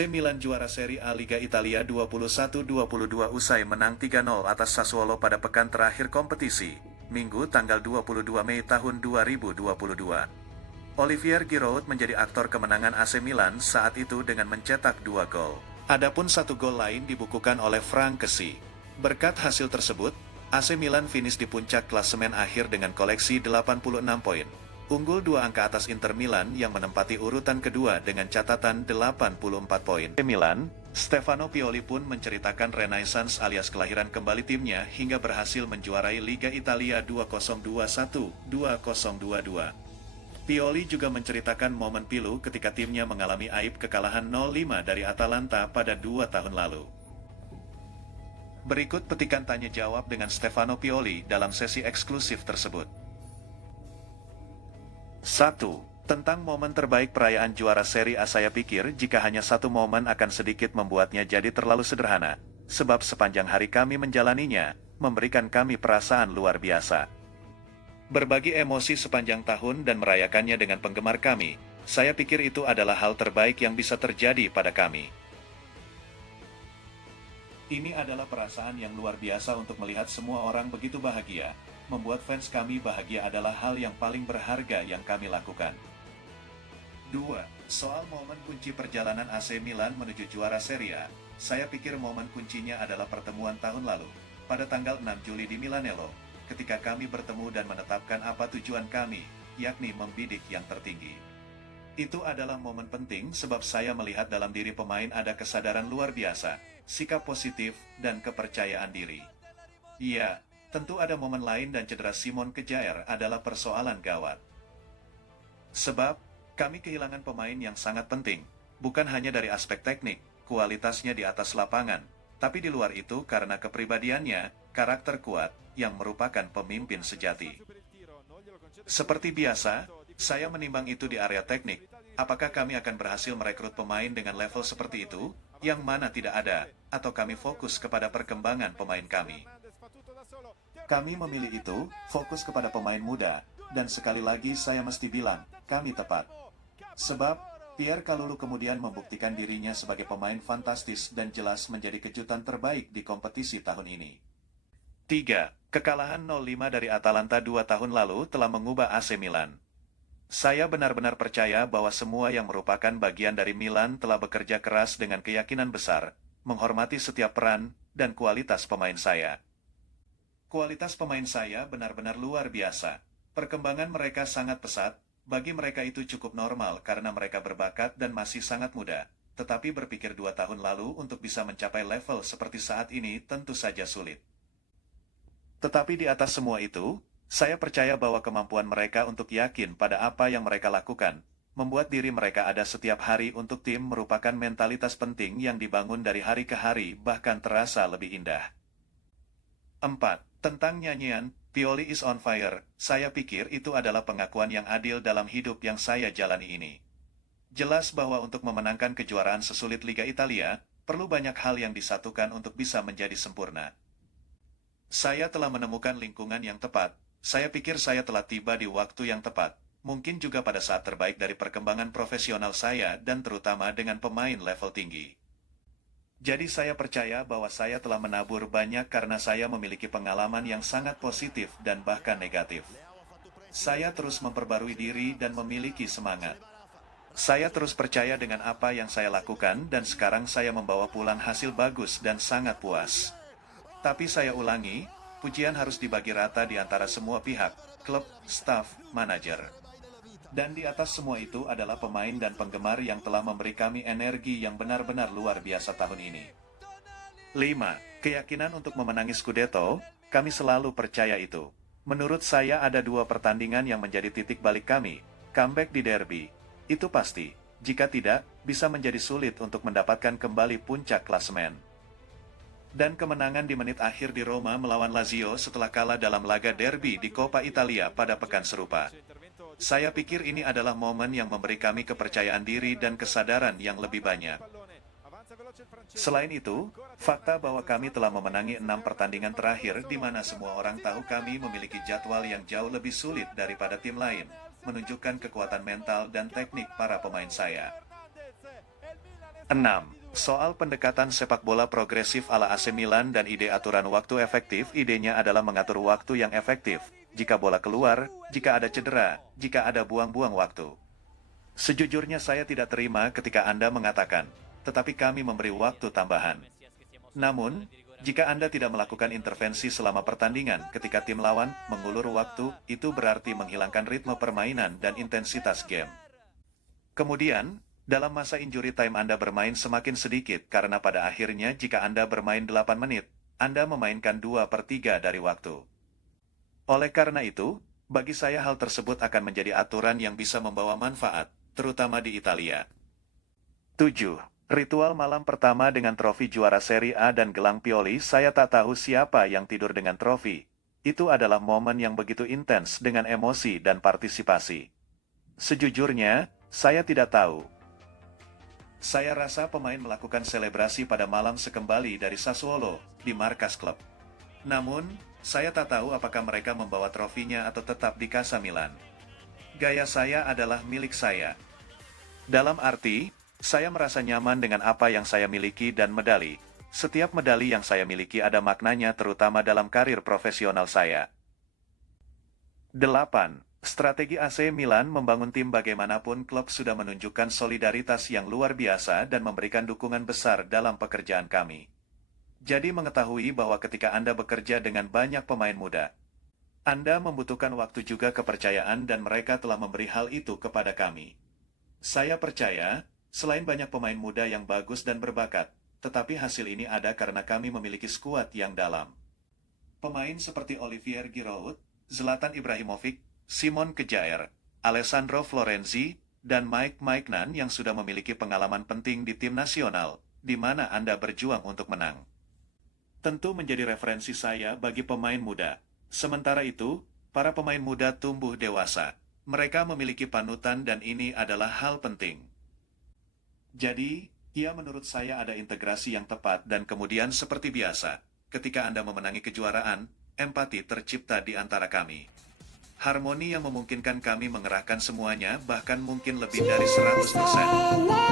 AC Milan juara Serie A Liga Italia 21-22 usai menang 3-0 atas Sassuolo pada pekan terakhir kompetisi, Minggu tanggal 22 Mei tahun 2022. Olivier Giroud menjadi aktor kemenangan AC Milan saat itu dengan mencetak 2 gol. Adapun 1 gol lain dibukukan oleh Franck Kessie. Berkat hasil tersebut, AC Milan finish di puncak klasemen akhir dengan koleksi 86 poin. Unggul 2 angka atas Inter Milan yang menempati urutan kedua dengan catatan 84 poin. Milan, Stefano Pioli pun menceritakan renaissance alias kelahiran kembali timnya hingga berhasil menjuarai Liga Italia 2021-2022. Pioli juga menceritakan momen pilu ketika timnya mengalami aib kekalahan 0-5 dari Atalanta pada 2 tahun lalu. Berikut petikan tanya jawab dengan Stefano Pioli dalam sesi eksklusif tersebut. 1. Tentang momen terbaik perayaan juara Serie A, saya pikir jika hanya satu momen akan sedikit membuatnya jadi terlalu sederhana, sebab sepanjang hari kami menjalaninya, memberikan kami perasaan luar biasa. Berbagi emosi sepanjang tahun dan merayakannya dengan penggemar kami, saya pikir itu adalah hal terbaik yang bisa terjadi pada kami. Ini adalah perasaan yang luar biasa untuk melihat semua orang begitu bahagia. Membuat fans kami bahagia adalah hal yang paling berharga yang kami lakukan. 2. Soal momen kunci perjalanan AC Milan menuju juara Serie A, saya pikir momen kuncinya adalah pertemuan tahun lalu, pada tanggal 6 Juli di Milanello, ketika kami bertemu dan menetapkan apa tujuan kami, yakni membidik yang tertinggi. Itu adalah momen penting sebab saya melihat dalam diri pemain ada kesadaran luar biasa, sikap positif, dan kepercayaan diri. Iya, tentu ada momen lain dan cedera Simon Kjaer adalah persoalan gawat. Sebab, kami kehilangan pemain yang sangat penting, bukan hanya dari aspek teknik, kualitasnya di atas lapangan, tapi di luar itu karena kepribadiannya, karakter kuat, yang merupakan pemimpin sejati. Seperti biasa, saya menimbang itu di area teknik, apakah kami akan berhasil merekrut pemain dengan level seperti itu, yang mana tidak ada, atau kami fokus kepada perkembangan pemain kami. Kami memilih itu, fokus kepada pemain muda, dan sekali lagi saya mesti bilang, kami tepat. Sebab, Pierre Kalulu kemudian membuktikan dirinya sebagai pemain fantastis dan jelas menjadi kejutan terbaik di kompetisi tahun ini. 3. Kekalahan 0-5 dari Atalanta 2 tahun lalu telah mengubah AC Milan. Saya benar-benar percaya bahwa semua yang merupakan bagian dari Milan telah bekerja keras dengan keyakinan besar, menghormati setiap peran, dan kualitas pemain saya. Kualitas pemain saya benar-benar luar biasa. Perkembangan mereka sangat pesat, bagi mereka itu cukup normal karena mereka berbakat dan masih sangat muda. Tetapi berpikir 2 tahun lalu untuk bisa mencapai level seperti saat ini tentu saja sulit. Tetapi di atas semua itu, saya percaya bahwa kemampuan mereka untuk yakin pada apa yang mereka lakukan, membuat diri mereka ada setiap hari untuk tim merupakan mentalitas penting yang dibangun dari hari ke hari bahkan terasa lebih indah. 4. Tentang nyanyian, Pioli is on fire, saya pikir itu adalah pengakuan yang adil dalam hidup yang saya jalani ini. Jelas bahwa untuk memenangkan kejuaraan sesulit Liga Italia, perlu banyak hal yang disatukan untuk bisa menjadi sempurna. Saya telah menemukan lingkungan yang tepat, saya pikir saya telah tiba di waktu yang tepat, mungkin juga pada saat terbaik dari perkembangan profesional saya dan terutama dengan pemain level tinggi. Jadi saya percaya bahwa saya telah menabur banyak karena saya memiliki pengalaman yang sangat positif dan bahkan negatif. Saya terus memperbarui diri dan memiliki semangat. Saya terus percaya dengan apa yang saya lakukan dan sekarang saya membawa pulang hasil bagus dan sangat puas. Tapi saya ulangi, pujian harus dibagi rata di antara semua pihak, klub, staf, manajer. Dan di atas semua itu adalah pemain dan penggemar yang telah memberi kami energi yang benar-benar luar biasa tahun ini. 5. Keyakinan untuk memenangi Scudetto, kami selalu percaya itu. Menurut saya ada 2 pertandingan yang menjadi titik balik kami, comeback di derby. Itu pasti, jika tidak, bisa menjadi sulit untuk mendapatkan kembali puncak klasemen. Dan kemenangan di menit akhir di Roma melawan Lazio setelah kalah dalam laga derby di Coppa Italia pada pekan serupa. Saya pikir ini adalah momen yang memberi kami kepercayaan diri dan kesadaran yang lebih banyak. Selain itu, fakta bahwa kami telah memenangi 6 pertandingan terakhir di mana semua orang tahu kami memiliki jadwal yang jauh lebih sulit daripada tim lain, menunjukkan kekuatan mental dan teknik para pemain saya. 6. Soal pendekatan sepak bola progresif ala AC Milan dan ide aturan waktu efektif, idenya adalah mengatur waktu yang efektif. Jika bola keluar, jika ada cedera, jika ada buang-buang waktu. Sejujurnya saya tidak terima ketika Anda mengatakan, tetapi kami memberi waktu tambahan. Namun, jika Anda tidak melakukan intervensi selama pertandingan ketika tim lawan mengulur waktu, itu berarti menghilangkan ritme permainan dan intensitas game. Kemudian, dalam masa injury time Anda bermain semakin sedikit karena pada akhirnya jika Anda bermain 8 menit, Anda memainkan 2/3 dari waktu. Oleh karena itu, bagi saya hal tersebut akan menjadi aturan yang bisa membawa manfaat, terutama di Italia. 7. Ritual malam pertama dengan trofi juara Serie A dan gelang Pioli, saya tak tahu siapa yang tidur dengan trofi. Itu adalah momen yang begitu intens dengan emosi dan partisipasi. Sejujurnya, saya tidak tahu. Saya rasa pemain melakukan selebrasi pada malam sekembali dari Sassuolo, di markas klub. Namun, saya tak tahu apakah mereka membawa trofinya atau tetap di Casa Milan. Gaya saya adalah milik saya. Dalam arti, saya merasa nyaman dengan apa yang saya miliki dan medali. Setiap medali yang saya miliki ada maknanya terutama dalam karir profesional saya. 8. Strategi AC Milan membangun tim bagaimanapun klub sudah menunjukkan solidaritas yang luar biasa dan memberikan dukungan besar dalam pekerjaan kami. Jadi mengetahui bahwa ketika Anda bekerja dengan banyak pemain muda, Anda membutuhkan waktu juga kepercayaan dan mereka telah memberi hal itu kepada kami. Saya percaya, selain banyak pemain muda yang bagus dan berbakat, tetapi hasil ini ada karena kami memiliki skuad yang dalam. Pemain seperti Olivier Giroud, Zlatan Ibrahimovic, Simon Kjaer, Alessandro Florenzi, dan Mike Maignan yang sudah memiliki pengalaman penting di tim nasional, di mana Anda berjuang untuk menang. Tentu menjadi referensi saya bagi pemain muda. Sementara itu, para pemain muda tumbuh dewasa. Mereka memiliki panutan dan ini adalah hal penting. Jadi, ya menurut saya ada integrasi yang tepat dan kemudian seperti biasa, ketika Anda memenangi kejuaraan, empati tercipta di antara kami. Harmoni yang memungkinkan kami mengerahkan semuanya bahkan mungkin lebih dari 100%.